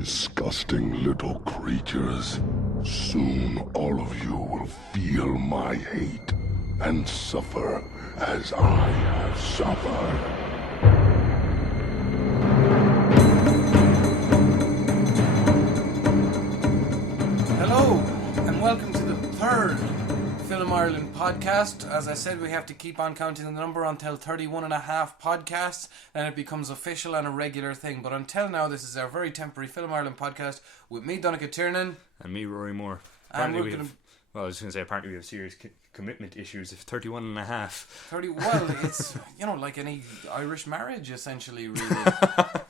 disgusting little creatures. Soon all of you will feel my hate and suffer as I have suffered. Hello, and welcome to the third Film Ireland podcast. As I said, we have to keep on counting the number until 31 and a half podcasts, then it becomes official and a regular thing. But until now, this is our very temporary Film Ireland podcast with me, Donnchadh Tiernan. And me, Ruairí Moore. And I was going to say, apparently we have serious commitment issues. If 31 and a half. Well, it's, like any Irish marriage, essentially, really.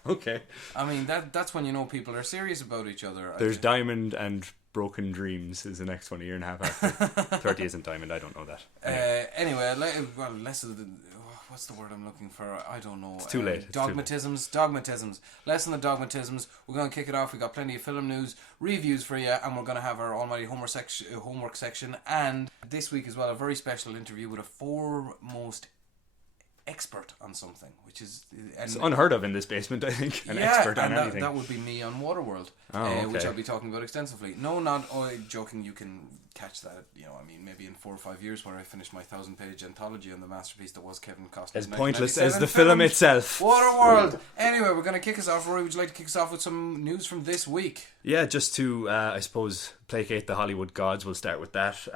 Okay. I mean, that's when you know people are serious about each other. There's Diamond and Broken Dreams is the next one, a year and a half after. 30 isn't Diamond, I don't know that. Anyway, less of the... What's the word I'm looking for? I don't know. It's too late. Dogmatisms. Less than the dogmatisms. We're going to kick it off. We got plenty of film news, reviews for you, and we're going to have our almighty homework section. And this week as well, a very special interview with a foremost expert on something, which is it's unheard of in this basement, I think. Expert on anything. That would be me on Waterworld, okay. which I'll be talking about extensively. No, not joking. You can catch that. Maybe in 4 or 5 years when I finish my 1,000-page anthology on the masterpiece that was Kevin Costner's. As pointless as the film itself. Waterworld. Anyway, we're going to kick us off. Rory, would you like to kick us off with some news from this week? Yeah, just to, I suppose, placate the Hollywood gods, we'll start with that.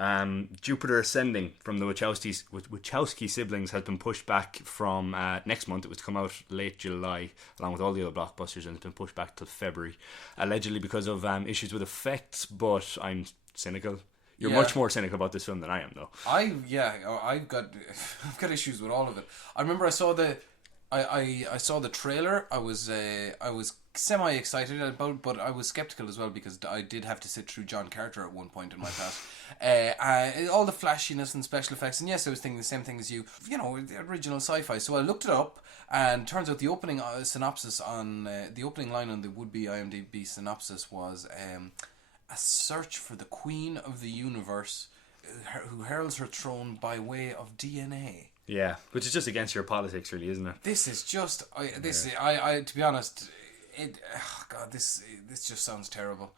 Jupiter Ascending from the Wachowski siblings has been pushed back from next month. It was to come out late July, along with all the other blockbusters, and it's been pushed back till February, allegedly because of issues with effects, but I'm cynical. You're much more cynical about this film than I am, though. I've got issues with all of it. I remember I saw the trailer. I was semi excited about, but I was skeptical as well because I did have to sit through John Carter at one point in my past. All the flashiness and special effects, and yes, I was thinking the same thing as you. The original sci-fi. So I looked it up, and turns out the opening synopsis on the opening line on the would-be IMDb synopsis was a search for the Queen of the Universe, who heralds her throne by way of DNA. Yeah, which is just against your politics, really, isn't it? This is just to be honest, this just sounds terrible.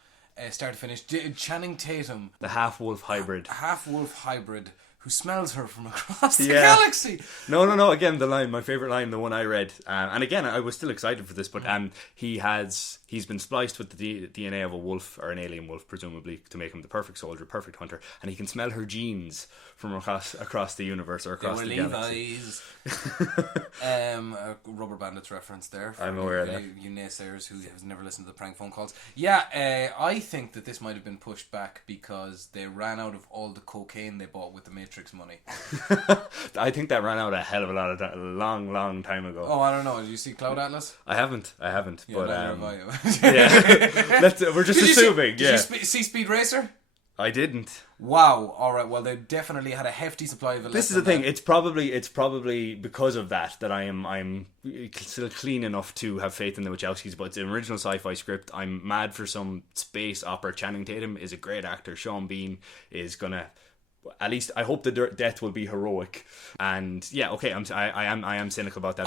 Start to finish, Channing Tatum, the half-wolf hybrid, who smells her from across the galaxy. No. Again, my favourite line, the one I read, and again, I was still excited for this, but he's been spliced with the DNA of a wolf, or an alien wolf, presumably, to make him the perfect soldier, perfect hunter, and he can smell her genes from across the universe or across the galaxy. Rubber Bandits reference there. I'm aware of that. You naysayers who has never listened to the prank phone calls. Yeah, I think that this might have been pushed back because they ran out of all the cocaine they bought with the Matrix money. I think that ran out a hell of a lot of a long time ago. Oh, I don't know. Did you see Cloud Atlas? I haven't. Yeah, but yeah. We're just assuming. Did you see Speed Racer? I didn't. Wow. All right. Well, they definitely had a hefty supply of it. This is the thing. It's probably because of that I'm still clean enough to have faith in the Wachowskis. But it's an original sci-fi script. I'm mad for some space opera. Channing Tatum is a great actor. Sean Bean is gonna. At least I hope the death will be heroic. And yeah, okay. I am cynical about that.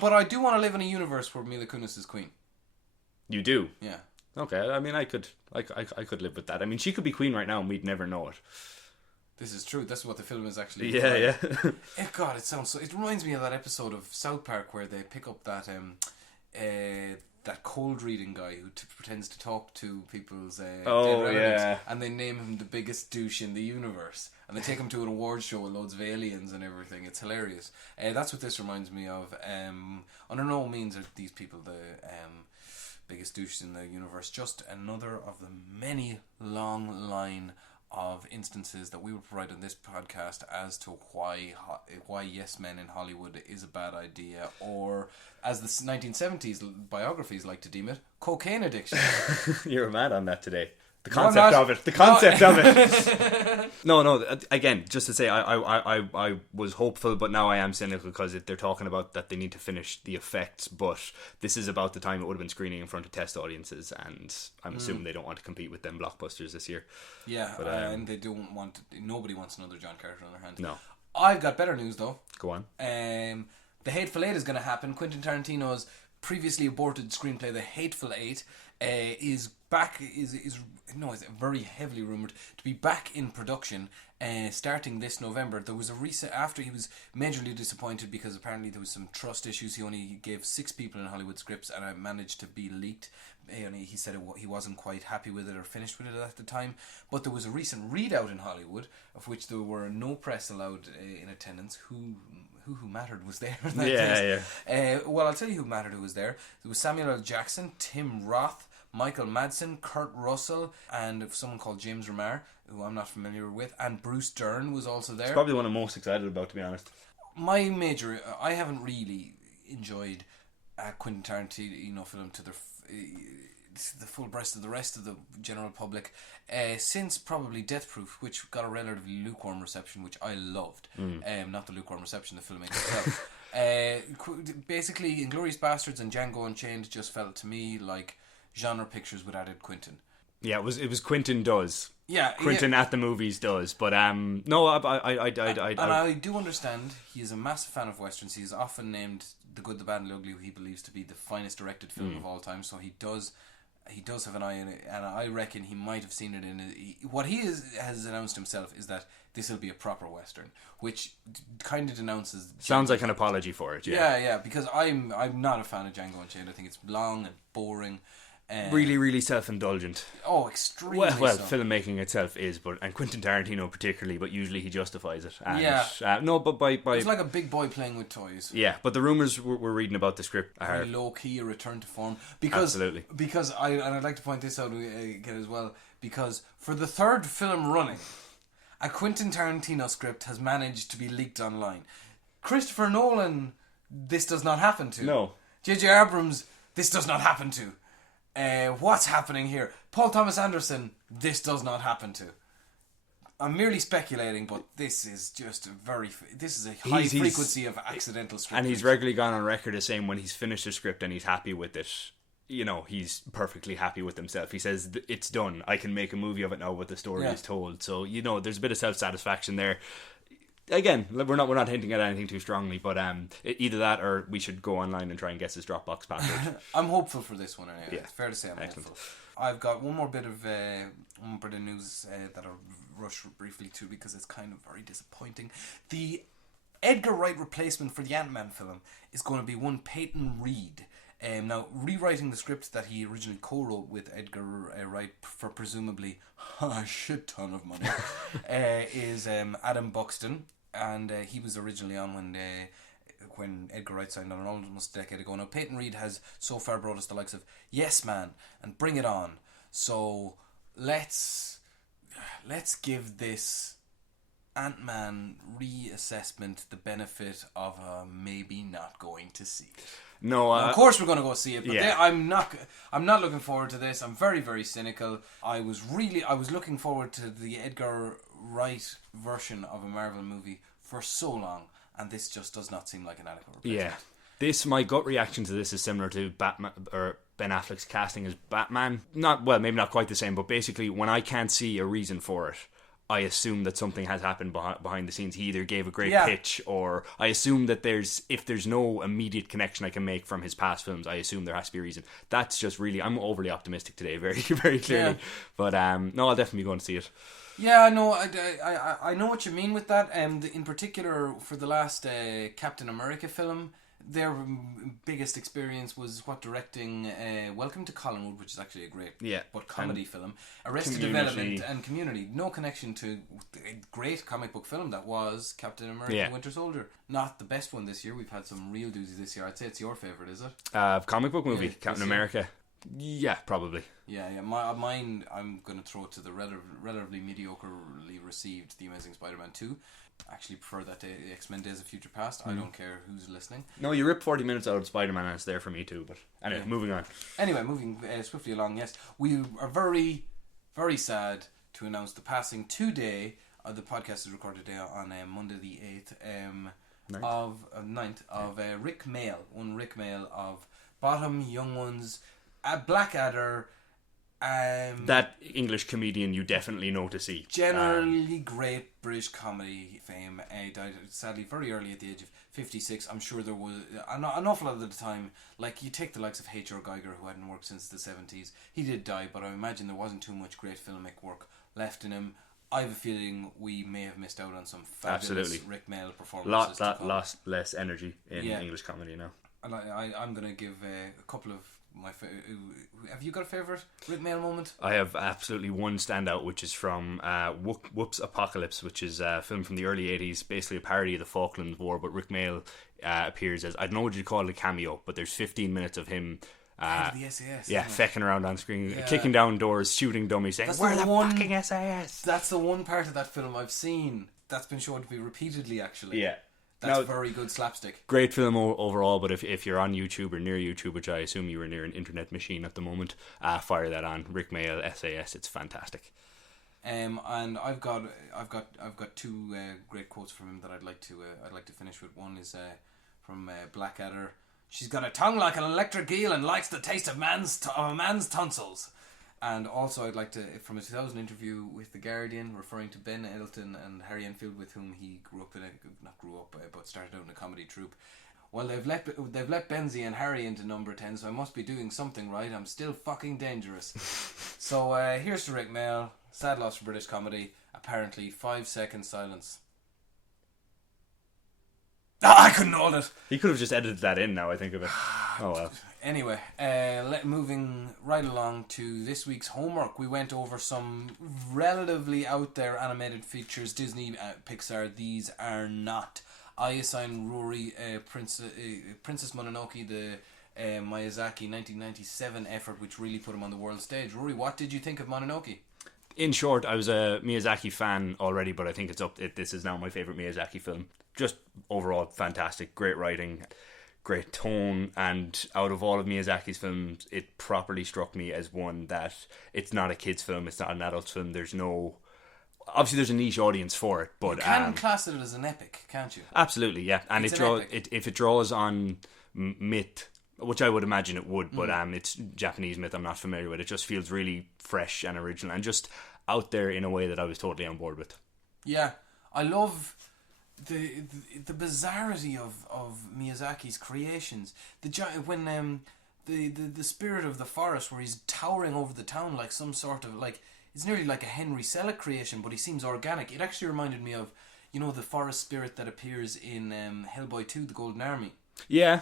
But I do want to live in a universe where Mila Kunis is queen. You do? Yeah. Okay, I mean, I could live with that. I mean, she could be queen right now and we'd never know it. This is true. That's what the film is actually. Yeah. God, it reminds me of that episode of South Park where they pick up that that cold reading guy who pretends to talk to people's dead relatives, and they name him the biggest douche in the universe, and they take him to an award show with loads of aliens and everything. It's hilarious. That's what this reminds me of. Under no means are these people the biggest douches in the universe, just another of the many long line of instances that we will provide on this podcast as to why yes men in Hollywood is a bad idea, or as the 1970s biographies like to deem it, cocaine addiction. You're mad on that today. The concept of it. No. Again, just to say, I was hopeful, but now I am cynical because they're talking about that they need to finish the effects. But this is about the time it would have been screening in front of test audiences, and I'm assuming they don't want to compete with them blockbusters this year. Yeah, but, and they don't want. Nobody wants another John Carter on their hands. No. I've got better news though. Go on. The Hateful Eight is going to happen. Quentin Tarantino's previously aborted screenplay The Hateful Eight is back. Is very heavily rumoured to be back in production starting this November. There was a recent, after he was majorly disappointed because apparently there was some trust issues. He only gave 6 people in Hollywood scripts and it managed to be leaked. He said he wasn't quite happy with it or finished with it at the time. But there was a recent readout in Hollywood of which there were no press allowed in attendance. Who mattered was there in that case. Well, I'll tell you who mattered who was there. There was Samuel L. Jackson, Tim Roth, Michael Madsen, Kurt Russell, and someone called James Remar, who I'm not familiar with, and Bruce Dern was also there. It's probably the one I'm most excited about, to be honest. I haven't really enjoyed Quentin Tarantino film to the full breast of the rest of the general public since probably Death Proof, which got a relatively lukewarm reception, which I loved. Not the lukewarm reception, the filmmaking itself. Basically, Inglourious Bastards and Django Unchained just felt to me like genre pictures with added Quentin. Yeah, it was Quentin does. Yeah, Quentin at the movies does, but no, I do understand he is a massive fan of westerns. He is often named The Good, the Bad, and the Ugly, who he believes to be the finest directed film of all time. So he does have an eye in it, and I reckon he might have seen it in what he has announced himself is that this will be a proper western, which kind of denounces. Sounds like an apology for it. Yeah, because I'm not a fan of Django Unchained. I think it's long and boring. Really, really self-indulgent. Oh, extremely. Well, so. Filmmaking itself is, and Quentin Tarantino particularly, but usually he justifies it. And, yeah. No, but by it's like a big boy playing with toys. Yeah, but the rumours we're reading about the script are very low key, a return to form. Absolutely. Because I'd like to point this out again as well. Because for the third film running, a Quentin Tarantino script has managed to be leaked online. Christopher Nolan, this does not happen to. No. J.J. Abrams, this does not happen to. What's happening here? Paul Thomas Anderson, this does not happen to. I'm merely speculating, but this is just a high frequency of accidental script. And he's regularly gone on record as saying when he's finished a script and he's happy with it, he's perfectly happy with himself. He says, it's done. I can make a movie of it now, but the story is told. So, there's a bit of self-satisfaction there. Again, we're not hinting at anything too strongly, but either that or we should go online and try and guess his Dropbox password. I'm hopeful for this one anyway. Yeah. It's fair to say I'm Excellent. hopeful. I've got one more bit of news that I'll rush briefly to because it's kind of very disappointing. The Edgar Wright replacement for the Ant-Man film is going to be one Peyton Reed. Now, rewriting the script that he originally co-wrote with Edgar Wright for presumably a shit ton of money is Adam Buxton. And he was originally on when Edgar Wright signed on almost a decade ago. Now, Peyton Reed has so far brought us the likes of Yes Man and Bring It On. So let's give this Ant-Man reassessment the benefit of maybe not going to see it. No, of course we're going to go see it, but yeah. I'm not looking forward to this. I'm very, very cynical. I was looking forward to the Edgar Wright version of a Marvel movie for so long, and this just does not seem like an adequate replacement. Yeah, my gut reaction to this is similar to Batman or Ben Affleck's casting as Batman. Maybe not quite the same, but basically when I can't see a reason for it, I assume that something has happened behind the scenes. He either gave a great pitch, or I assume that if there's no immediate connection I can make from his past films, I assume there has to be a reason. That's just really, I'm overly optimistic today, very, very clearly. Yeah. But no, I'll definitely go and see it. Yeah, no, I know what you mean with that. In particular, for the last Captain America film, their biggest experience was directing Welcome to Collinwood, which is actually a great comedy film. Arrested Development and Community. No connection to a great comic book film that was Captain America Winter Soldier. Not the best one this year. We've had some real doozies this year. I'd say it's your favourite, is it? Comic book movie, Captain America. Yeah, probably. Yeah. Mine, I'm going to throw it to the relatively mediocrely received The Amazing Spider-Man 2. I actually prefer that to X-Men Days of Future Past. I don't care who's listening. No, you ripped 40 minutes out of Spider-Man and it's there for me too. But anyway, moving on. Anyway, moving swiftly along, yes. We are very, very sad to announce the passing today. The podcast is recorded today on Monday the 8th of 9th of Rick Mail. One Rick Mail of Bottom, Young Ones, Blackadder, That English comedian you definitely know to see. Generally great British comedy fame. Died sadly very early at the age of 56. I'm sure there was an awful lot of the time, like you take the likes of H.R. Geiger, who hadn't worked since the 70s. He did die, but I imagine there wasn't too much great filmic work left in him. I have a feeling we may have missed out on some fabulous Rick Mail performances. Lost less energy in English comedy now. And I'm going to give a couple of my have you got a favourite Rick Mail moment? I have absolutely one standout, which is from Whoops Apocalypse, which is a film from the early 80s, basically a parody of the Falklands War, but Rick Mail appears as, I don't know what you'd call it, a cameo, but there's 15 minutes of him the SAS, fecking around on screen, kicking down doors, shooting dummies, saying, "We're the fucking SAS." That's the one part of that film I've seen that's been shown to be repeatedly, actually. Yeah. That's very good slapstick. Great film overall, but if you're on YouTube or near YouTube, which I assume you are near an internet machine at the moment, fire that on. Rick Mail, SAS, it's fantastic. And I've got two great quotes from him that I'd like to finish with. One is from Blackadder. "She's got a tongue like an electric eel and likes the taste of a man's tonsils." And also I'd like to, from a 2000 interview with The Guardian, referring to Ben Elton and Harry Enfield, with whom he but started out in a comedy troupe. "Well, they've let Benzie and Harry into number 10, so I must be doing something right. I'm still fucking dangerous." So here's to Rick Mail. Sad loss for British comedy. Apparently 5-second silence. I couldn't hold it. He could have just edited that in now, I think of it. Oh well. Anyway, moving right along to this week's homework. We went over some relatively out there animated features. Disney, Pixar, these are not. I assign Ruairí Princess Mononoke, the Miyazaki 1997 effort, which really put him on the world stage. Ruairí, what did you think of Mononoke? In short, I was a Miyazaki fan already, but I think this is now my favourite Miyazaki film. Just overall fantastic, great writing, great tone, and out of all of Miyazaki's films, it properly struck me as one that it's not a kid's film, it's not an adult film. Obviously there's a niche audience for it, but you can class it as an epic, can't you? Absolutely, yeah. And if it draws on myth, which I would imagine it would, but it's Japanese myth I'm not familiar with. It just feels really fresh and original and just out there in a way that I was totally on board with. Yeah, I love the bizarrity of Miyazaki's creations. When the spirit of the forest, where he's towering over the town like some sort of, like, it's nearly like a Henry Selick creation, but he seems organic. It actually reminded me of, the forest spirit that appears in Hellboy 2: The Golden Army. Yeah,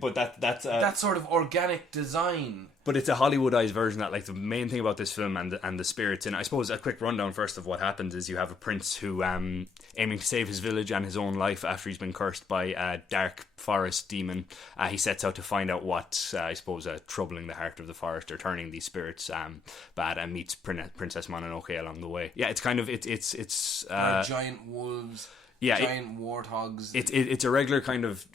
but that's that sort of organic design. But it's a Hollywoodized version. That, like, the main thing about this film and the spirits in it. I suppose a quick rundown first of what happens is you have a prince who, aiming to save his village and his own life after he's been cursed by a dark forest demon, he sets out to find out what troubling the heart of the forest or turning these spirits bad, and meets Princess Mononoke along the way. Yeah, it's kind of it's giant wolves. Yeah, giant warthogs. It's a regular kind of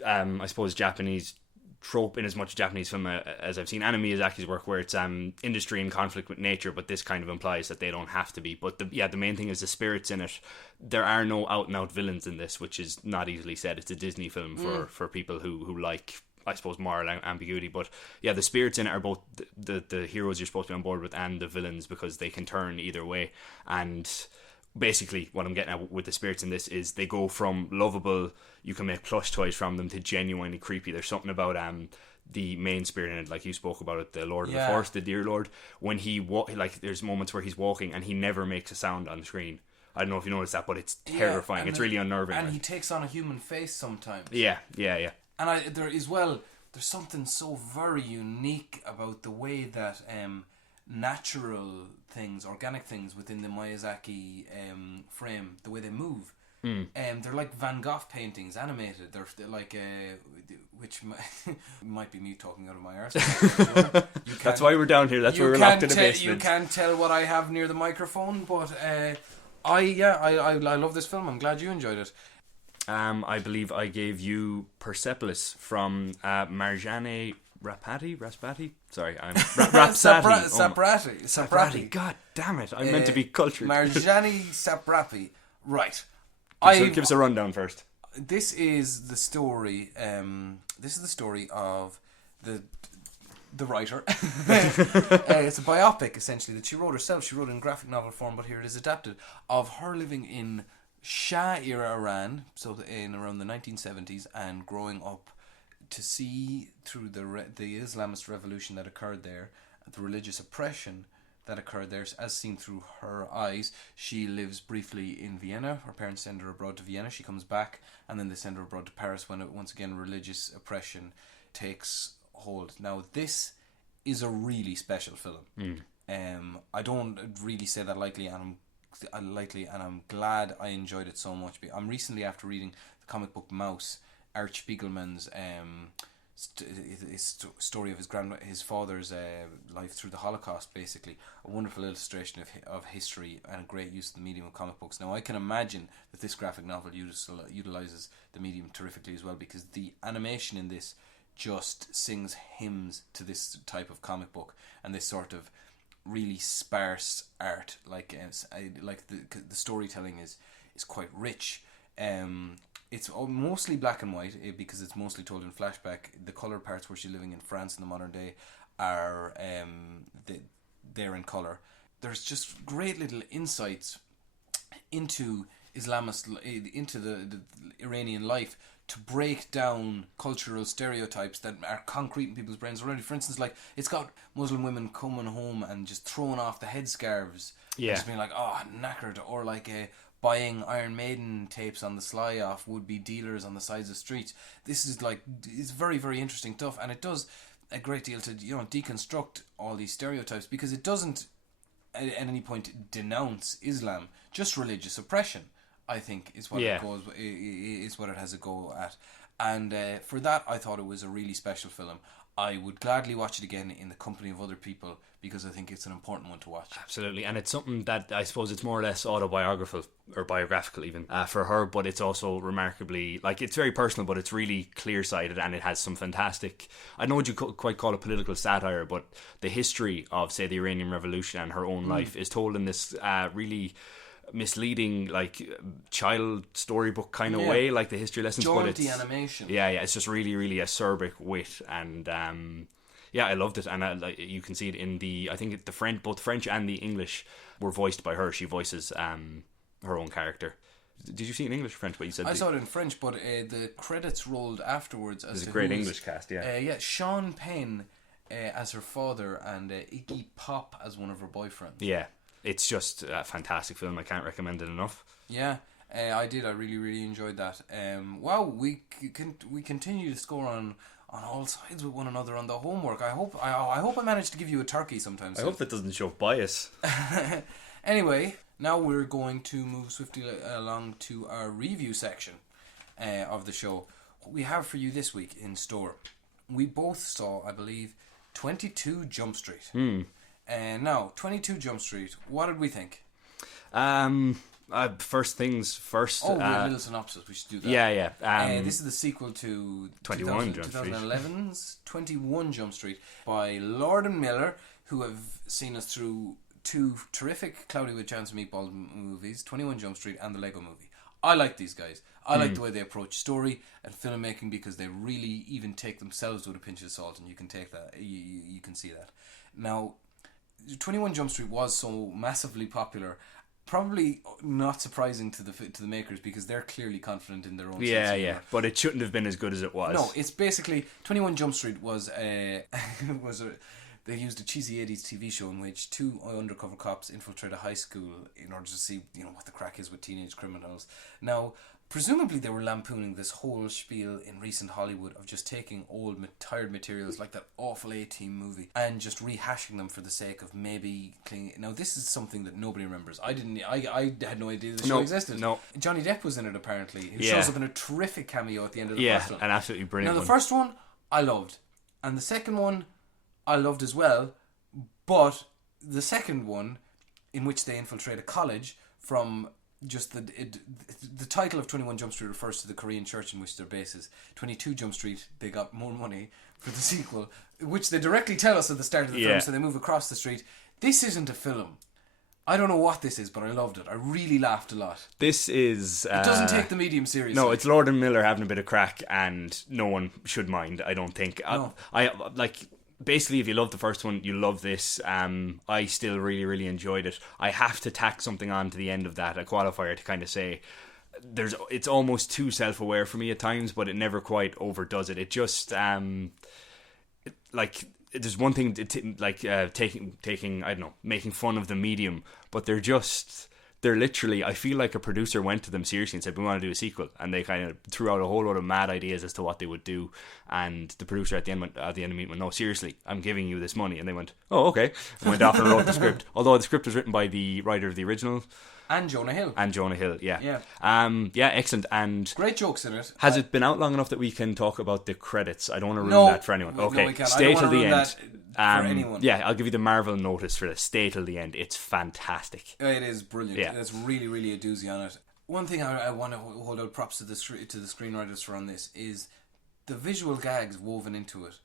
Japanese trope in as much Japanese film as I've seen, and in Miyazaki's work, where it's industry in conflict with nature, but this kind of implies that they don't have to be. But the main thing is the spirits in it. There are no out and out villains in this, which is not easily said. It's a Disney film for people who like, I suppose, moral ambiguity. But yeah, the spirits in it are both the heroes you're supposed to be on board with and the villains, because they can turn either way. And basically what I'm getting at with the spirits in this is they go from lovable, you can make plush toys from them, to genuinely creepy. There's something about the main spirit in it, like you spoke about it, the Lord of the Forest, the Deer Lord, when he there's moments where he's walking and he never makes a sound on the screen. I don't know if you noticed that, but it's terrifying. It's really unnerving. And he takes on a human face sometimes. Yeah. And there's something so very unique about the way that natural things, organic things within the Miyazaki frame, the way they move. They're like Van Gogh paintings, animated. They're like, which might be me talking out of my arse. That's why we're down here. That's why we're locked in the basement. You can't tell what I have near the microphone, but I love this film. I'm glad you enjoyed it. I believe I gave you Persepolis from Marjane Raspati? Sorry, I'm Saprati. God damn it! I'm meant to be cultured. Marjane Saprapi. Right. Give us a rundown first. This is the story. This is the story of the writer. It's a biopic, essentially, that she wrote herself. She wrote it in graphic novel form, but here it is adapted, of her living in Shah-era Iran, so in around the 1970s, and growing up to see through the Islamist revolution that occurred there, the religious oppression that occurred there, as seen through her eyes. She lives briefly in Vienna. Her parents send her abroad to Vienna. She comes back, and then they send her abroad to Paris when once again religious oppression takes hold. Now, this is a really special film. I don't really say that lightly, and I'm glad I enjoyed it so much. I'm recently after reading the comic book Mouse, Art Spiegelman's story of his father's life through the Holocaust, basically a wonderful illustration of history and a great use of the medium of comic books. Now, I can imagine that this graphic novel utilizes the medium terrifically as well, because the animation in this just sings hymns to this type of comic book and this sort of really sparse art. Like the storytelling is quite rich. It's mostly black and white because it's mostly told in flashback. The colour parts where she's living in France in the modern day are they're in colour. There's just great little insights into into the Iranian life, to break down cultural stereotypes that are concrete in people's brains already. For instance, like, it's got Muslim women coming home and just throwing off the headscarves, just being like, oh, knackered, or like buying Iron Maiden tapes on the sly off would-be dealers on the sides of streets. This is like, it's very, very interesting stuff, and it does a great deal to deconstruct all these stereotypes, because it doesn't at any point denounce Islam, just religious oppression, I think, is what it has a go at. And for that, I thought it was a really special film. I would gladly watch it again in the company of other people, because I think it's an important one to watch. Absolutely, and it's something that I suppose it's more or less autobiographical, or biographical even, for her, but it's also remarkably, like, it's very personal, but it's really clear-sighted, and it has some fantastic, I know what you quite call it political satire, but the history of, say, the Iranian Revolution and her own life is told in this really misleading, like, child storybook kind of way, like the history lessons, but it's animation. It's just really, really acerbic wit, and I loved it. And you can see it in I think both the French and the English were voiced by her. She voices her own character. Did you see it in English or French? What you said? I saw it in French, but the credits rolled afterwards. There's a great English cast, Sean Penn as her father, and Iggy Pop as one of her boyfriends. Yeah. It's just a fantastic film. I can't recommend it enough. Yeah, I did. I really, really enjoyed that. Wow, we continue to score on all sides with one another on the homework. I hope I managed to give you a turkey sometimes. I hope that doesn't show bias. Anyway, now we're going to move swiftly along to our review section of the show. What we have for you this week in store. We both saw, I believe, 22 Jump Street. Now, 22 Jump Street, what did we think? First things first. Oh, a little synopsis, we should do that. Yeah. This is the sequel to 2011's 21 Jump Street by Lord and Miller, who have seen us through two terrific Cloudy with Chance of Meatballs movies, 21 Jump Street and the Lego Movie. I like these guys. I like the way they approach story and filmmaking, because they really even take themselves with a pinch of salt, and you can take that. You can see that. Now, 21 Jump Street was so massively popular, probably not surprising to the makers, because they're clearly confident in their own sense of humor. But it shouldn't have been as good as it was. No, it's basically 21 Jump Street was they used a cheesy 80s TV show in which two undercover cops infiltrate a high school in order to see what the crack is with teenage criminals. Now, presumably they were lampooning this whole spiel in recent Hollywood of just taking old tired materials like that awful A-Team movie and just rehashing them for the sake of maybe cleaning. Now, this is something that nobody remembers. I had no idea the show existed. No. Johnny Depp was in it, apparently, who shows up in a terrific cameo at the end of the first one. Yeah, an absolutely brilliant Now, the first one I loved, and the second one I loved as well, but the second one, in which they infiltrate a college from just the title of 21 Jump Street refers to the Korean church in which their base is. 22 Jump Street, they got more money for the sequel, which they directly tell us at the start of the film, so they move across the street. This isn't a film. I don't know what this is, but I loved it. I really laughed a lot. This is... it doesn't take the medium seriously. No, it's Lord and Miller having a bit of crack, and no one should mind, I don't think. No. basically, if you love the first one, you love this. I still really, really enjoyed it. I have to tack something on to the end of that, a qualifier, to kind of say it's almost too self-aware for me at times, but it never quite overdoes it. It just there's one thing taking I don't know, making fun of the medium, but they're literally, I feel like a producer went to them seriously and said, we want to do a sequel, and they kind of threw out a whole lot of mad ideas as to what they would do, and the producer at the end of the meeting went, no, seriously, I'm giving you this money, and they went, oh, okay, and went off and wrote the script, although the script was written by the writer of the original. And Jonah Hill, yeah. Excellent. And great jokes in it. Has it been out long enough that we can talk about the credits? I don't want to ruin that for anyone. Okay, no, we can't. Stay till the end. For anyone. Yeah, I'll give you the Marvel notice for this. Stay till the end. It's fantastic. It is brilliant. Yeah. There's really, really a doozy on it. One thing I want to hold out props to the screenwriters for on this is the visual gags woven into it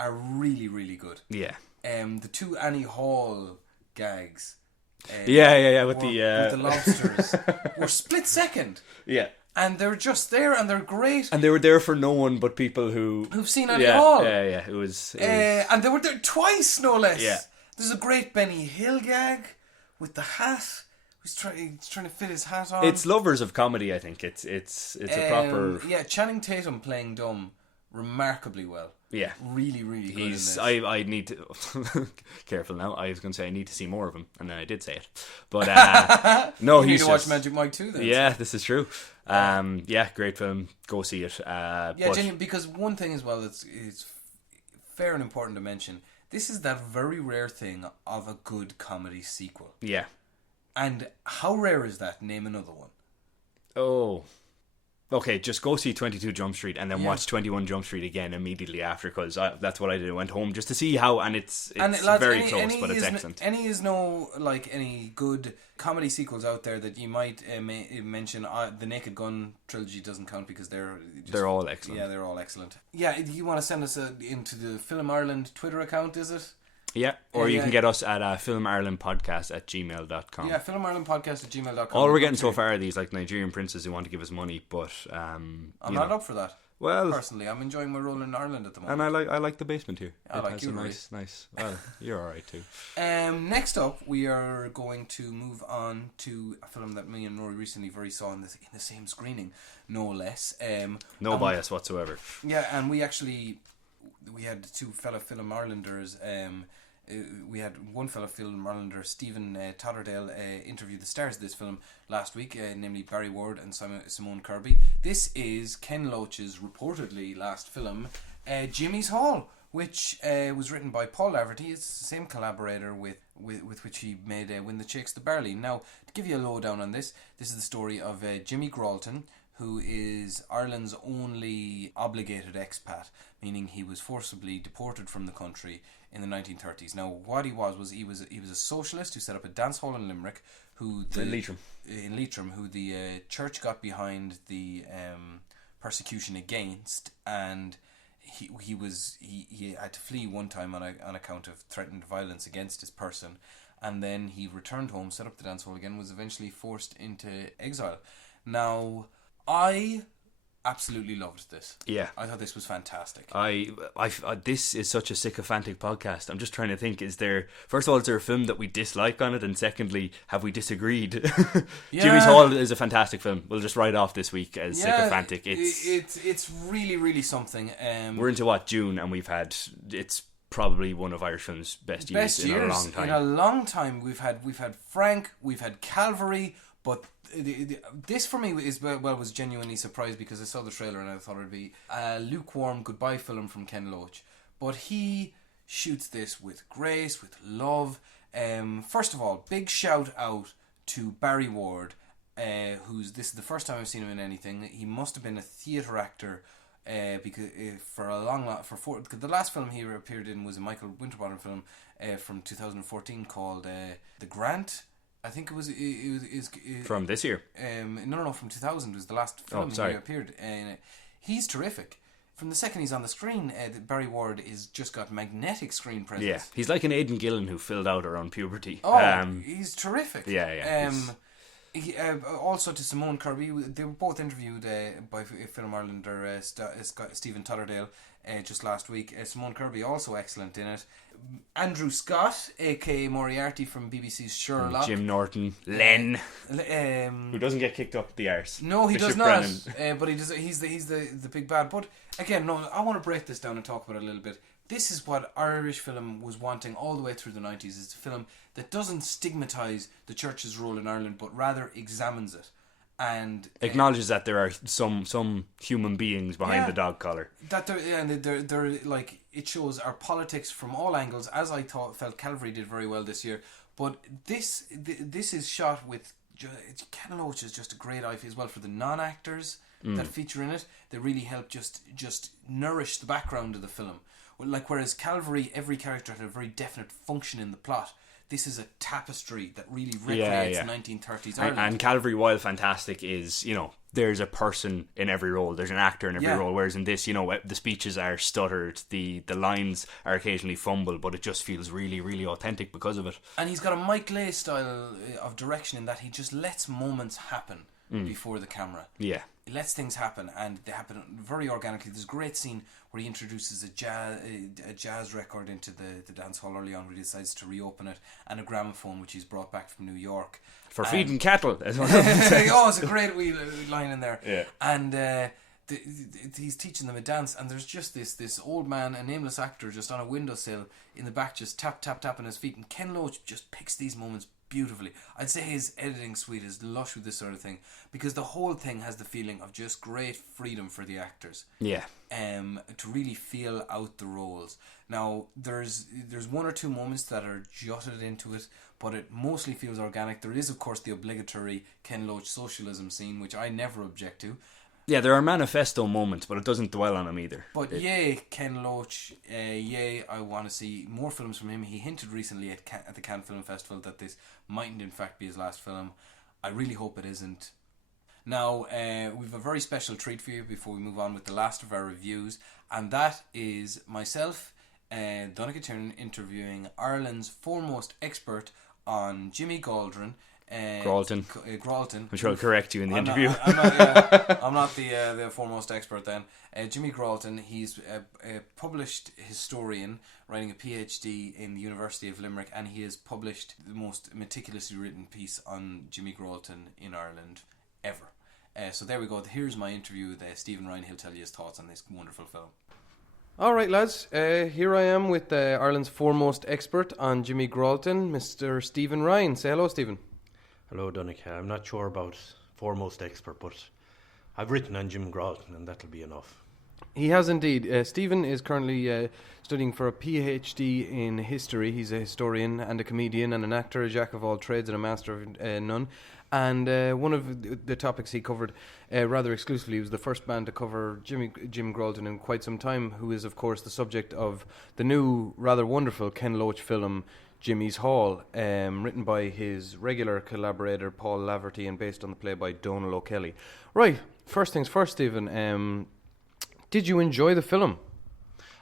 are really, really good. Yeah. The two Annie Hall gags. With the lobsters were split second. Yeah. And they're just there, and they're great. And they were there for no one but people who've seen Annie Hall. Yeah. It was. And they were there twice, no less. Yeah. There's a great Benny Hill gag with the hat. He's trying to fit his hat on. It's lovers of comedy, I think. It's a proper. Yeah, Channing Tatum playing dumb remarkably well. Yeah, really, really good. In this. I need to careful now. I was going to say I need to see more of him, and then I did say it. But no, you need to watch Magic Mike 2 then. Yeah, this is true. Great film. Go see it. Genuinely, because one thing as well that's fair and important to mention. This is that very rare thing of a good comedy sequel. Yeah. And how rare is that? Name another one. Oh. Okay, just go see 22 Jump Street and then watch 21 Jump Street again immediately after, because that's what I did. I went home just to see how, and it's lads, very close, but it's excellent. Any good comedy sequels out there that you might mention? The Naked Gun trilogy doesn't count because they're all excellent. Yeah, they're all excellent. Yeah, you want to send us into the Film Ireland Twitter account, is it? Yeah, or you can get us at filmirelandpodcast@gmail.com. Yeah, filmirelandpodcast@gmail.com. All we're getting so far are these like Nigerian princes who want to give us money, but I'm not up for that. Well, personally, I'm enjoying my role in Ireland at the moment, and I like the basement here. I like you, nice. Well, you're all right too. Next up, we are going to move on to a film that me and Rory recently saw in the same screening, no less. No bias whatsoever. Yeah, and we had two fellow Film Irelanders. We had one fellow Film Islander, Stephen Totterdale, interview the stars of this film last week, namely Barry Ward and Simone Kirby. This is Ken Loach's reportedly last film, Jimmy's Hall, which was written by Paul Laverty. It's the same collaborator with which he made When the Chicks the Barley. Now, to give you a lowdown on this is the story of Jimmy Gralton, who is Ireland's only obligated expat, meaning he was forcibly deported from the country in the 1930s. Now, what he was he was a socialist who set up a dance hall in Limerick, in Leitrim, who the church got behind the persecution against, and he had to flee one time on account of threatened violence against his person, and then he returned home, set up the dance hall again, was eventually forced into exile. Now, I absolutely loved this. Yeah, I thought this was fantastic. This is such a sycophantic podcast. I'm just trying to think, first of all, is there a film that we dislike on it, and secondly, have we disagreed? Yeah. Jimmy's Hall is a fantastic film. We'll just write off this week as sycophantic. It's really, really something. We're into June, and it's probably one of Irish film's best years in a long time. In a long time, we've had Frank, we've had Calvary, but this for me was genuinely surprised because I saw the trailer and I thought it would be a lukewarm goodbye film from Ken Loach, but he shoots this with grace, with love. First of all, big shout out to Barry Ward, this is the first time I've seen him in anything. He must have been a theatre actor because the last film he appeared in was a Michael Winterbottom film from 2014 called The Grant. I think it was from this year. No, from 2000 was the last film he appeared. And he's terrific. From the second he's on the screen, Barry Ward is just got magnetic screen presence. Yeah, he's like an Aidan Gillen who filled out around puberty. He's terrific. Yeah. Also to Simone Kirby, they were both interviewed by Film Ireland Stephen Totterdale. just last week. Simone Kirby also excellent in it. Andrew Scott, aka Moriarty from BBC's Sherlock. Jim Norton, Len, who doesn't get kicked up the arse. No, he Bishop does not. Brennan. But he's the big bad. But again, no, I want to break this down and talk about it a little bit. This is what Irish film was wanting all the way through the 90s. It's a film that doesn't stigmatise the church's role in Ireland, but rather examines it. And acknowledges that there are some human beings behind the dog collar. That they're like, it shows our politics from all angles, as I felt Calvary did very well this year. But this is shot with Ken Loach is just a great eye as well for the non-actors that feature in it. They really help just nourish the background of the film. Like whereas Calvary, every character had a very definite function in the plot. This is a tapestry that really recreates 1930s Ireland. And Calvary, while fantastic, is, there's a person in every role. There's an actor in every role. Whereas in this, the speeches are stuttered. The lines are occasionally fumbled, but it just feels really, really authentic because of it. And he's got a Mike Leigh style of direction in that he just lets moments happen before the camera. Yeah. He lets things happen, and they happen very organically. There's a great scene where he introduces a jazz record into the dance hall early on, where he decides to reopen it, and a gramophone which he's brought back from New York for feeding cattle. As well. It's a great wee line in there. Yeah. And he's teaching them a dance, and there's just this old man, a nameless actor, just on a windowsill in the back, just tapping his feet, and Ken Loach just picks these moments beautifully. I'd say his editing suite is lush with this sort of thing, because the whole thing has the feeling of just great freedom for the actors. Yeah. To really feel out the roles. Now, there's one or two moments that are jotted into it, but it mostly feels organic. There is, of course, the obligatory Ken Loach socialism scene, which I never object to. Yeah, there are manifesto moments, but it doesn't dwell on them either. But Ken Loach, I want to see more films from him. He hinted recently at the Cannes Film Festival that this mightn't in fact be his last film. I really hope it isn't. Now, we've a very special treat for you before we move on with the last of our reviews, and that is myself, Donnchadh Tiernan, interviewing Ireland's foremost expert on Jimmy Gralton. Gralton. I'm sure I'll correct you in the interview. I'm not the foremost expert then. Jimmy Gralton, he's a published historian writing a PhD in the University of Limerick, and he has published the most meticulously written piece on Jimmy Gralton in Ireland ever. So there we go. Here's my interview with Stephen Ryan. He'll tell you his thoughts on this wonderful film. Alright lads, here I am with Ireland's foremost expert on Jimmy Gralton, Mr. Stephen Ryan. Say hello, Stephen. Hello, Donnchadh. I'm not sure about foremost expert, but I've written on Jim Gralton, and that'll be enough. He has indeed. Stephen is currently studying for a PhD in history. He's a historian and a comedian and an actor, a jack of all trades and a master of none. And one of the topics he covered rather exclusively was the first band to cover Jim Gralton in quite some time, who is, of course, the subject of the new, rather wonderful Ken Loach film, Jimmy's Hall, written by his regular collaborator Paul Laverty and based on the play by Donal O'Kelly. Right, first things first, Stephen. Did you enjoy the film?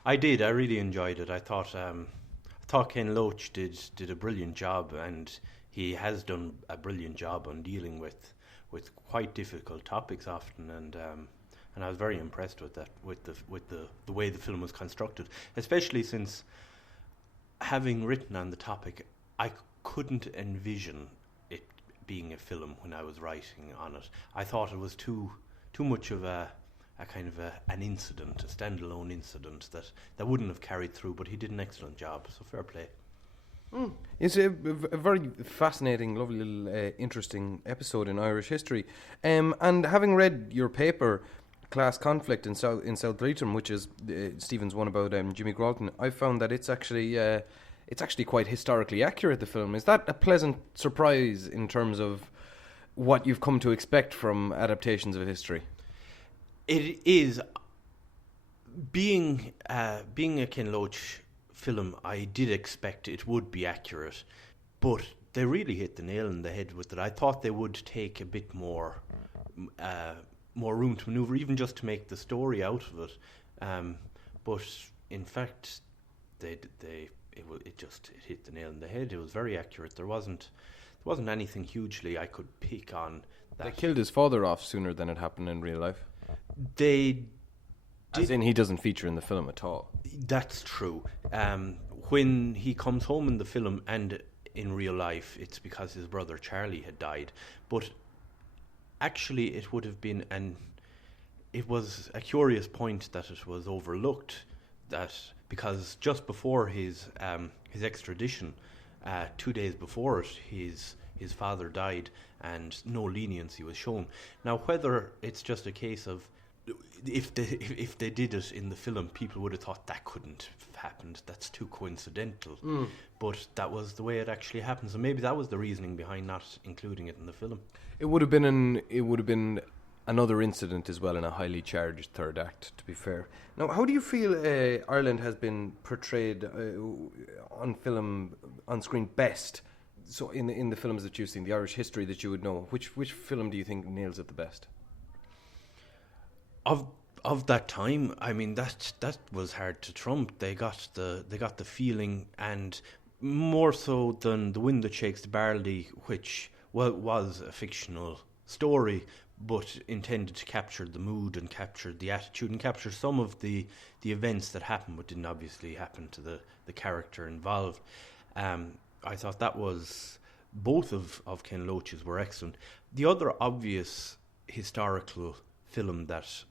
I did. I really enjoyed it. I thought Ken Loach did a brilliant job, and he has done a brilliant job on dealing with quite difficult topics often, and I was very impressed with that, with the way the film was constructed, especially since, having written on the topic, I couldn't envision it being a film when I was writing on it. I thought it was too much of a kind of an incident, a standalone incident that wouldn't have carried through, but he did an excellent job, so fair play. It's a very fascinating, lovely little interesting episode in Irish history. And having read your paper, Class Conflict in South Leitrim, which is Stephen's one about Jimmy Gralton, I found that it's actually quite historically accurate, the film. Is that a pleasant surprise in terms of what you've come to expect from adaptations of history? It is. Being a Ken Loach film, I did expect it would be accurate, but they really hit the nail on the head with it. I thought they would take a bit more room to maneuver, even just to make the story out of it. But in fact, it hit the nail on the head. It was very accurate. There wasn't anything hugely I could pick on. They killed his father off sooner than it happened in real life. They As in, he doesn't feature in the film at all. That's true. When he comes home in the film and in real life, it's because his brother Charlie had died. But actually, it would have been it was a curious point that it was overlooked, that because just before his extradition, 2 days before it, his father died, and no leniency was shown. Now, whether it's just a case of if they did it in the film, people would have thought that couldn't have happened. That's too coincidental. But that was the way it actually happened. So maybe that was the reasoning behind not including it in the film. It would have been another incident as well in a highly charged third act, to be fair. Now, how do you feel Ireland has been portrayed on film, on screen best? So in the films that you've seen, the Irish history that you would know, which film do you think nails it the best? Of that time, I mean, that was hard to trump. They got the feeling, and more so than The Wind That Shakes the Barley, which was a fictional story, but intended to capture the mood and capture the attitude and capture some of the events that happened, but didn't obviously happen to the character involved. I thought that was, both of Ken Loach's were excellent. The other obvious historical film that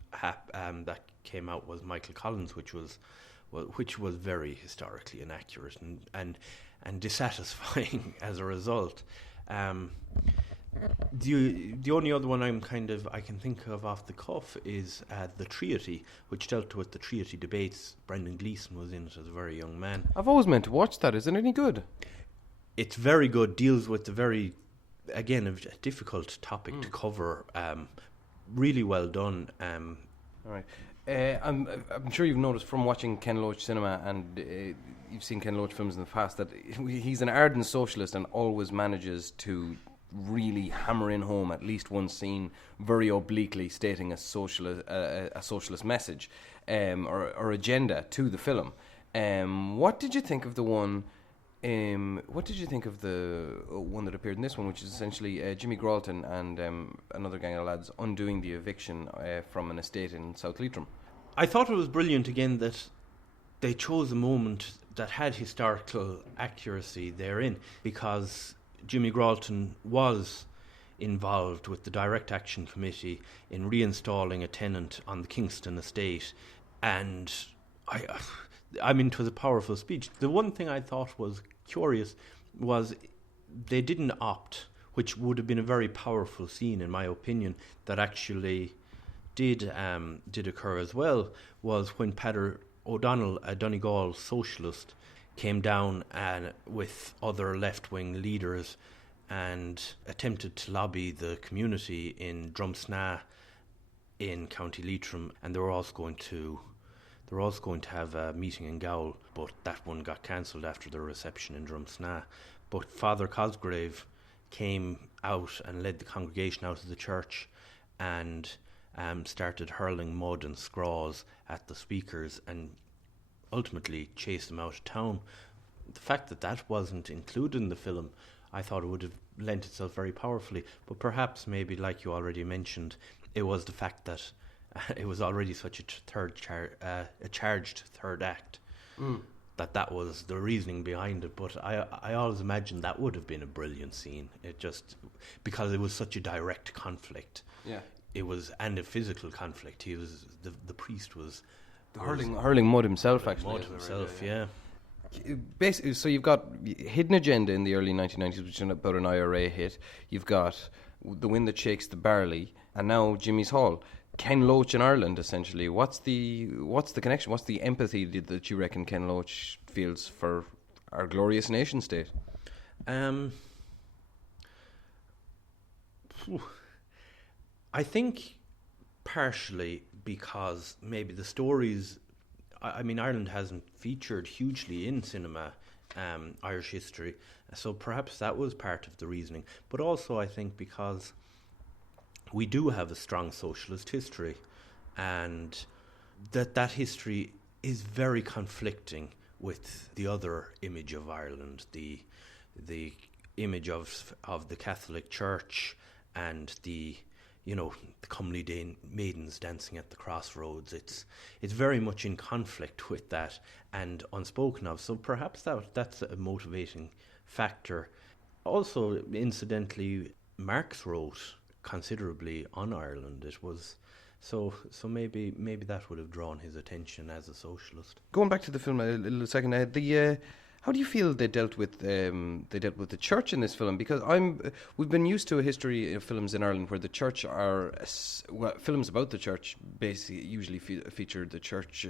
came out was Michael Collins, which was very historically inaccurate and dissatisfying as a result. The only other one I can think of off the cuff is The Treaty, which dealt with the treaty debates. Brendan Gleeson was in it as a very young man. I've always meant to watch that. Is it any good? It's very good. Deals with a difficult topic to cover. Really well done. All right. I'm sure you've noticed from watching Ken Loach cinema, and you've seen Ken Loach films in the past, that he's an ardent socialist and always manages to really hammer in home at least one scene very obliquely stating a socialist message or agenda to the film. What did you think of the one? What did you think of the one that appeared in this one, which is essentially Jimmy Gralton and another gang of lads undoing the eviction from an estate in South Leitrim? I thought it was brilliant again that they chose a moment that had historical accuracy therein, because Jimmy Gralton was involved with the Direct Action Committee in reinstalling a tenant on the Kingston estate, and I mean, it was a powerful speech. The one thing I thought was curious was they didn't opt, which would have been a very powerful scene, in my opinion, that actually did occur as well, was when Peadar O'Donnell, a Donegal socialist, came down with other left-wing leaders and attempted to lobby the community in Drumsna in County Leitrim, and they were also going to have a meeting in Gowl, but that one got cancelled after the reception in Drumsna. But Father Cosgrave came out and led the congregation out of the church and started hurling mud and scraws at the speakers and ultimately chased them out of town. The fact that wasn't included in the film, I thought it would have lent itself very powerfully. But perhaps, maybe like you already mentioned, it was the fact that it was already such a charged third act that was the reasoning behind it. But I always imagined that would have been a brilliant scene. It just, because it was such a direct conflict. Yeah, it was, and a physical conflict. He was the priest was hurling mud himself. Actually, mud himself. Yeah. Basically, so you've got Hidden Agenda in the early 1990s, which is about an IRA hit. You've got The Wind That Shakes the Barley, and now Jimmy's Hall. Ken Loach in Ireland, essentially. What's the connection? What's the empathy that you reckon Ken Loach feels for our glorious nation state? I think partially because maybe the stories. I mean, Ireland hasn't featured hugely in cinema Irish history, so perhaps that was part of the reasoning. But also, I think because we do have a strong socialist history, and that history is very conflicting with the other image of Ireland, the image of the Catholic Church and the the comely maidens dancing at the crossroads. It's very much in conflict with that and unspoken of. So perhaps that's a motivating factor. Also, incidentally, Marx wrote considerably on Ireland. It was so maybe that would have drawn his attention as a socialist. Going back to the film a little second, how do you feel they dealt with the church in this film? Because we've been used to a history of films in Ireland where the church films about the church basically usually feature the church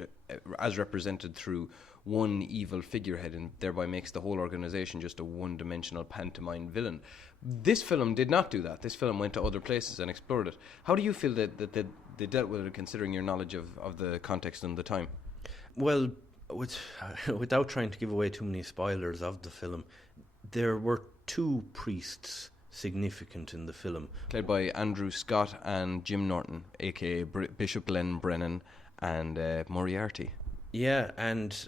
as represented through one evil figurehead, and thereby makes the whole organisation just a one-dimensional pantomime villain. This film did not do that. This film went to other places and explored it. How do you feel that they dealt with it, considering your knowledge of the context and the time? Well, without trying to give away too many spoilers of the film, there were two priests significant in the film. Played by Andrew Scott and Jim Norton, a.k.a. Bishop Glenn Brennan and Moriarty. Yeah, and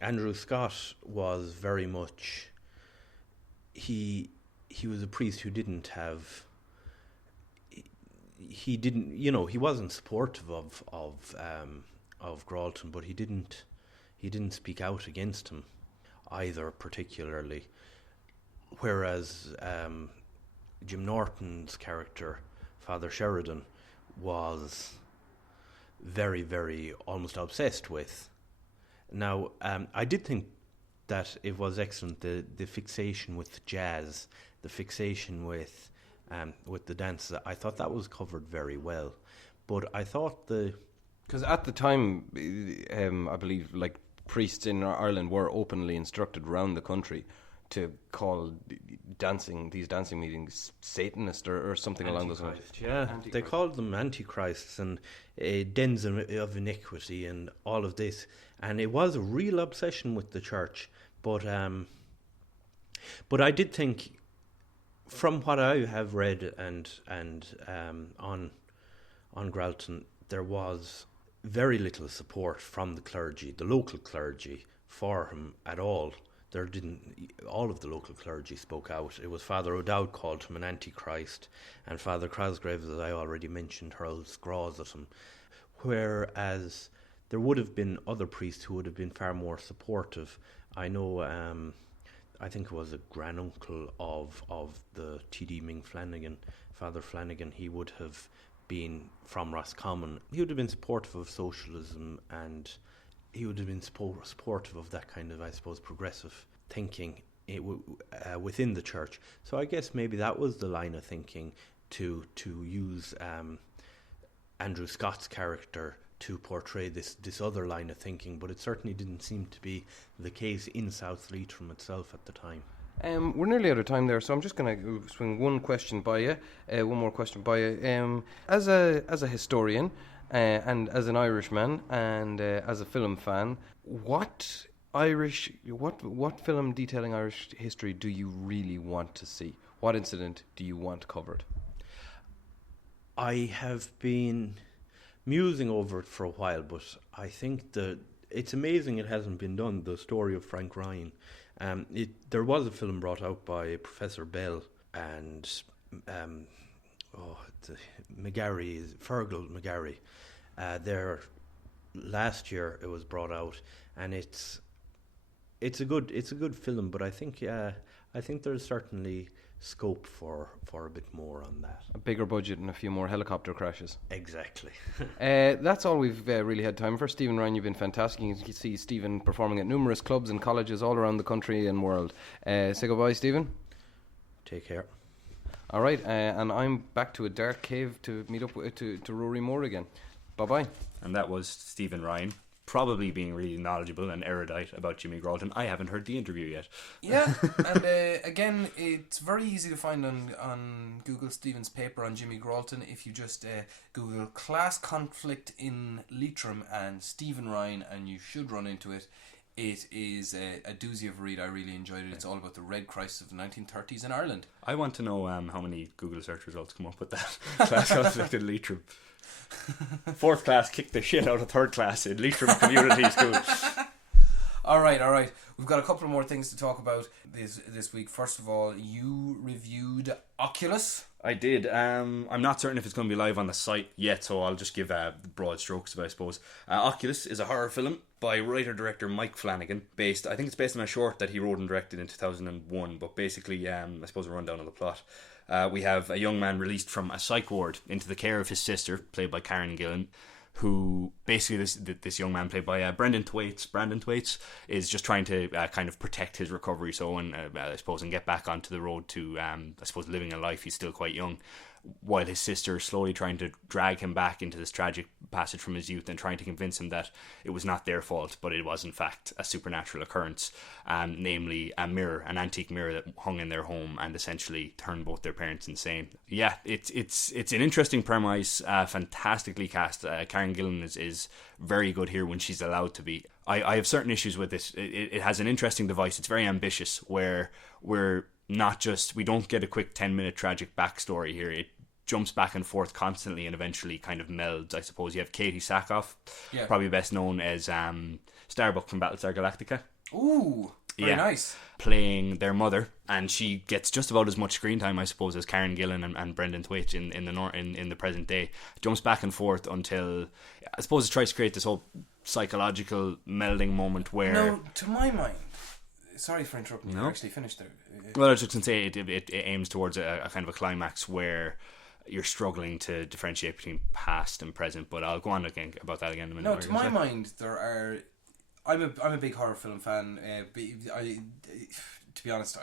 Andrew Scott was very much... He was a priest who didn't have... He didn't... he wasn't supportive of Gralton, but he didn't speak out against him either particularly. Whereas Jim Norton's character, Father Sheridan, was very, very almost obsessed with. Now, I did think that it was excellent, the fixation with jazz, the fixation with the dances. I thought that was covered very well. But I thought because at the time, I believe, priests in Ireland were openly instructed around the country to call these dancing meetings Satanist or something along those lines. Yeah, they called them antichrists and dens of iniquity and all of this. And it was a real obsession with the church. But I did think, from what I have read and on Gralton, there was very little support from the clergy, the local clergy, for him at all. All of the local clergy spoke out. It was Father O'Dowd called him an antichrist, and Father Cosgraves, as I already mentioned, hurled scraws at him. Whereas there would have been other priests who would have been far more supportive. I know, I think it was a granduncle of the T.D. Ming Flanagan, Father Flanagan. He would have been from Roscommon. He would have been supportive of socialism, and he would have been supportive of that kind of, I suppose, progressive thinking within the church. So I guess maybe that was the line of thinking, to use Andrew Scott's character to portray this other line of thinking, but it certainly didn't seem to be the case in South Leitrim itself at the time. We're nearly out of time there, so I'm just going to swing one more question by you. As a historian, and as an Irishman, and as a film fan, what film detailing Irish history do you really want to see? What incident do you want covered? I have been musing over it for a while, but I think that it's amazing it hasn't been done, the story of Frank Ryan. There was a film brought out by Professor Bell and Fergal McGarry. There last year it was brought out, and it's a good film, but I think there's certainly scope for a bit more on that. A bigger budget and a few more helicopter crashes. Exactly. That's all we've really had time for. Stephen Ryan, you've been fantastic. You can see Stephen performing at numerous clubs and colleges all around the country and world. Say goodbye, Stephen. Take care. All right, and I'm back to a dark cave to meet up to Ruairí Moore again. Bye-bye. And that was Stephen Ryan, probably being really knowledgeable and erudite about Jimmy Gralton. I haven't heard the interview yet. Yeah, and again, it's very easy to find on Google Stephen's paper on Jimmy Gralton. If you just Google class conflict in Leitrim and Stephen Ryan, and you should run into it. It is a doozy of a read. I really enjoyed it. It's all about the Red Crisis of the 1930s in Ireland. I want to know how many Google search results come up with that. Class conflict in Leitrim. Fourth class kicked the shit out of third class in Leitrim Community School. All right. We've got a couple more things to talk about this week. First of all, you reviewed Oculus. I did. I'm not certain if it's going to be live on the site yet, so I'll just give broad strokes of it, I suppose. Oculus is a horror film by writer-director Mike Flanagan. I think it's based on a short that he wrote and directed in 2001, but basically, I suppose a rundown of the plot. We have a young man released from a psych ward into the care of his sister, played by Karen Gillan, who basically this young man played by Brandon Thwaites is just trying to kind of protect his recovery, I suppose, and get back onto the road to living a life. He's still quite young, while his sister is slowly trying to drag him back into this tragic passage from his youth and trying to convince him that it was not their fault, but it was in fact a supernatural occurrence, namely an antique mirror that hung in their home and essentially turned both their parents insane. Yeah, it's an interesting premise, fantastically cast. Karen Gillan is very good here when she's allowed to be. I have certain issues with this. It has an interesting device. It's very ambitious, where we don't get a quick 10-minute tragic backstory here. It jumps back and forth constantly and eventually kind of melds, I suppose. You have Katie Sackhoff, probably best known as Starbuck from Battlestar Galactica. Ooh, very nice. Playing their mother, and she gets just about as much screen time, I suppose, as Karen Gillan and Brendan Thwaites in the present day. Jumps back and forth until, I suppose, it tries to create this whole psychological melding moment where... No, to my mind... Sorry for interrupting. No. You actually finished there. Well, I was just going to say it aims towards a kind of a climax where you're struggling to differentiate between past and present. But I'll go on again about that again in a minute. No, to my mind, there are. I'm a big horror film fan. To be honest,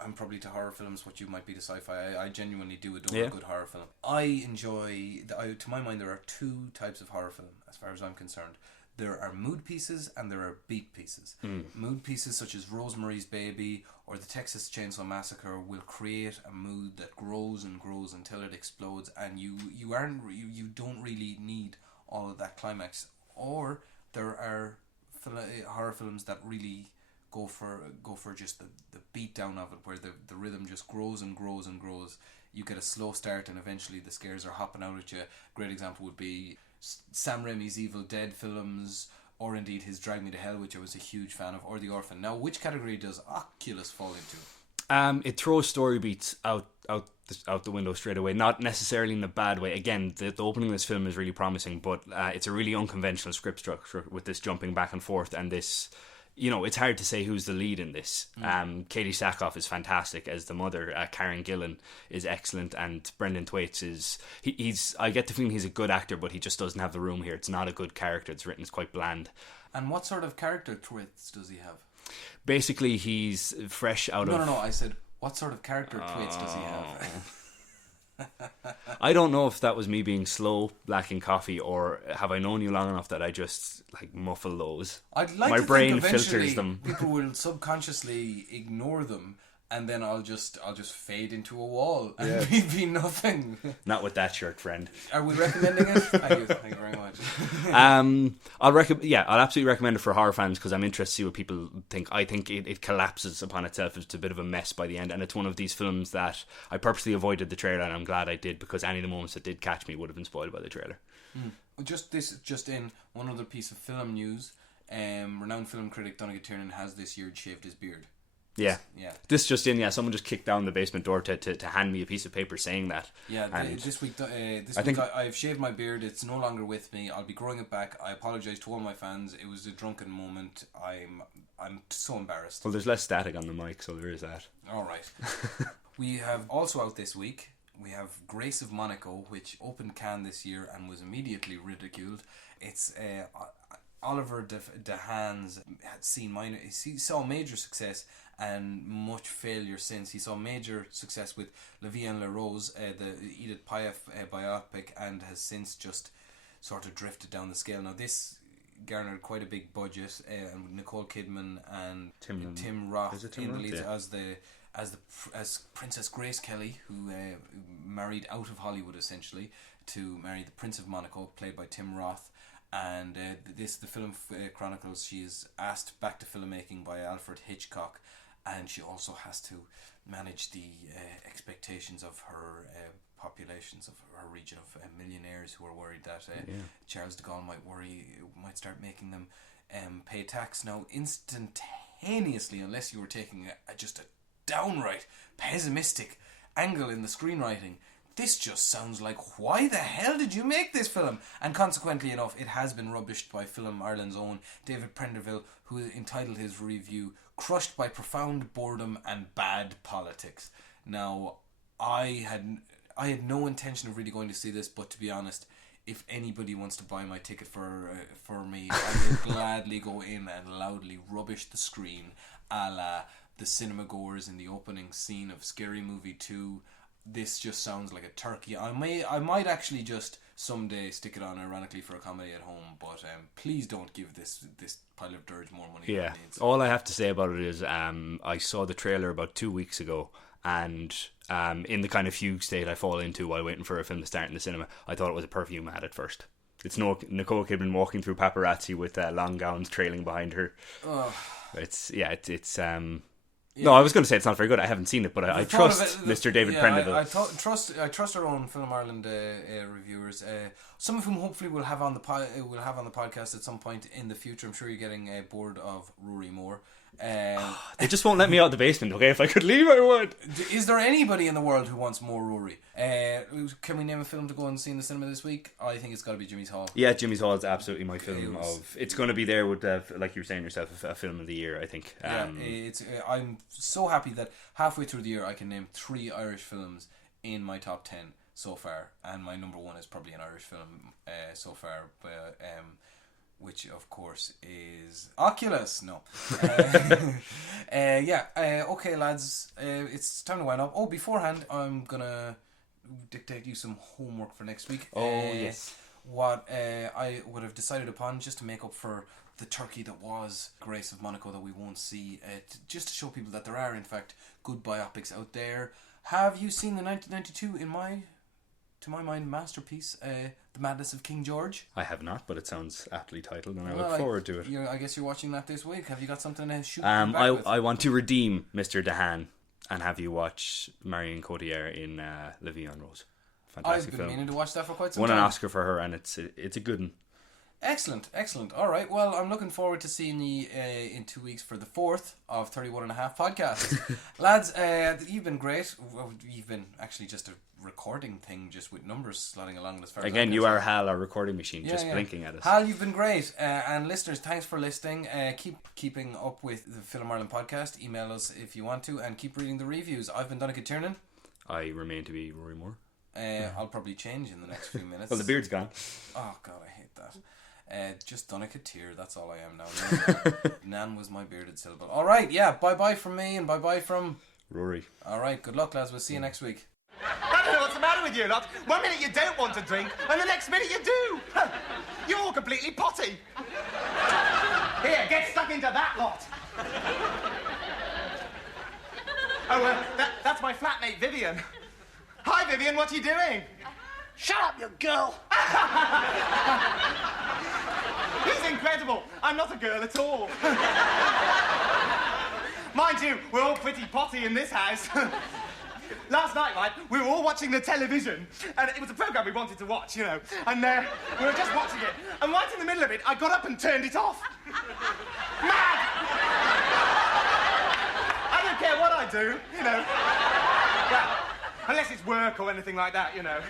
I'm probably to horror films what you might be to sci-fi. I genuinely do adore a good horror film. I enjoy. To my mind, there are two types of horror film, as far as I'm concerned. There are mood pieces and there are beat pieces. Mood pieces such as Rosemary's Baby or the Texas Chainsaw Massacre will create a mood that grows and grows until it explodes, and you don't really need all of that climax. Or there are horror films that really go for just the beat down of it, where the rhythm just grows and grows and grows. You get a slow start and eventually the scares are hopping out at you. A great example would be Sam Raimi's Evil Dead films, or indeed his Drag Me to Hell, which I was a huge fan of, or The Orphan. Now, which category does Oculus fall into? It throws story beats out the window straight away, not necessarily in a bad way. Again, the opening of this film is really promising, but it's a really unconventional script structure with this jumping back and forth and this... it's hard to say who's the lead in this. Katie Sackhoff is fantastic as the mother. Karen Gillan is excellent, and Brendan Thwaites he's. I get the feeling he's a good actor, but he just doesn't have the room here. It's not a good character. It's written as quite bland. And what sort of character traits does he have? Basically, he's fresh out of... No. I said, what sort of character traits does he have? I don't know if that was me being slow, lacking coffee, or have I known you long enough that I just muffle those. I'd like my to brain think filters them. People will subconsciously ignore them, and then I'll just fade into a wall and be nothing. Not with that shirt, friend. Are we recommending it? Thank you very much. I'll absolutely recommend it for horror fans because I'm interested to see what people think. I think it collapses upon itself. It's a bit of a mess by the end, and it's one of these films that I purposely avoided the trailer, and I'm glad I did, because any of the moments that did catch me would have been spoiled by the trailer. Just in one other piece of film news, renowned film critic Donnchadh Tiernan has this year shaved his beard. Yeah. This just in, someone just kicked down the basement door to hand me a piece of paper saying that. Yeah, this week I've shaved my beard. It's no longer with me. I'll be growing it back. I apologise to all my fans. It was a drunken moment. I'm so embarrassed. Well, there's less static on the mic, so there is that. All right. We have also out this week, we have Grace of Monaco, which opened Cannes this year and was immediately ridiculed. It's Oliver Dehane's saw major success and much failure since. He saw major success with La Vie en la Rose, the Edith Piaf biopic, and has since just sort of drifted down the scale. Now this garnered quite a big budget, and Nicole Kidman and Tim Roth in the leads as Princess Grace Kelly, who married out of Hollywood essentially to marry the Prince of Monaco, played by Tim Roth. And the film chronicles she is asked back to filmmaking by Alfred Hitchcock, and she also has to manage the expectations of her populations of her region of millionaires who are worried that Charles de Gaulle might start making them pay tax now instantaneously, unless you were taking just a downright pessimistic angle in the screenwriting. This just sounds like, why the hell did you make this film? And consequently enough, it has been rubbished by Film Ireland's own David Prenderville, who entitled his review, "Crushed by Profound Boredom and Bad Politics." Now, I had no intention of really going to see this, but to be honest, if anybody wants to buy my ticket for me, I will gladly go in and loudly rubbish the screen, a la the cinema goers in the opening scene of Scary Movie 2. This just sounds like a turkey. I might actually just someday stick it on ironically for a comedy at home, but please don't give this pile of dirge more money than it needs. All I have to say about it is I saw the trailer about 2 weeks ago, and in the kind of fugue state I fall into while waiting for a film to start in the cinema, I thought it was a perfume ad at first. It's Nicole Kidman walking through paparazzi with long gowns trailing behind her. No, I was going to say it's not very good. I haven't seen it, but I trust Mr. David Prenderville. I trust our own Film Ireland reviewers, some of whom hopefully we'll have on the podcast at some point in the future. I'm sure you're getting bored of Ruairí Moore. They just won't let me out of the basement. Okay, if I could leave, I would. Is there anybody in the world who wants more Ruairí? Can we name a film to go and see in the cinema this week? I think it's got to be Jimmy's Hall. Yeah, Jimmy's Hall is absolutely my film it's going to be there with, like you were saying yourself, a film of the year, I think. I'm so happy that halfway through the year I can name 3 Irish films in my top 10 so far, and my number 1 is probably an Irish film so far, but which of course is Oculus. No. Okay lads, it's time to wind up. Beforehand, I'm gonna dictate you some homework for next week. Yes. What I would have decided upon, just to make up for the turkey that was Grace of Monaco that we won't see, just to show people that there are in fact good biopics out there. Have you seen the 1992, to my mind, masterpiece, The Madness of King George? I have not, but it sounds aptly titled, and I look forward to it. I guess you're watching that this week. Have you got something to shoot I want to redeem Mr. Dehaan and have you watch Marion Cotillard in La Vie en Rose. Fantastic film. I've been film. meaning to watch that for quite some time. Won an Oscar for her, and it's a good one. Excellent. All right. Well, I'm looking forward to seeing you in 2 weeks for the 4th of 31.5 podcasts. Lads, you've been great. You've been actually just a recording thing, just with numbers sliding along as far again, as you are Hal, our recording machine, blinking at us. Hal, you've been great. And listeners, thanks for listening. Keeping up with the Film Ireland podcast. Email us if you want to, and keep reading the reviews. I've been Donnchadh Tiernan. I remain to be Ruairí Moore. I'll probably change in the next few minutes. Well, the beard's gone. Oh God, I hate that. Just Donnchadh Tier, that's all I am now. Nan was my bearded syllable. Alright, bye from me and bye from Ruairí. Alright, good luck lads, we'll see you next week. I don't know what's the matter with you lot. 1 minute you don't want to drink and the next minute you do. You're all completely potty. Here, get stuck into that lot. That's my flatmate Vivian. Hi Vivian, what are you doing? Shut up, you girl! He's incredible. I'm not a girl at all. Mind you, we're all pretty potty in this house. Last night, right, we were all watching the television, and it was a programme we wanted to watch, you know, and we were just watching it, and right in the middle of it, I got up and turned it off. Mad! I don't care what I do, you know. Well, unless it's work or anything like that, you know.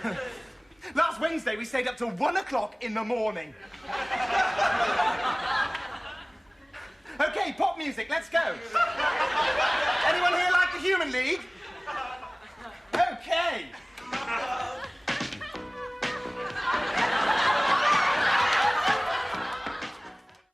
Last Wednesday, we stayed up till 1 o'clock in the morning. Okay, pop music, let's go. Anyone here like the Human League? Okay.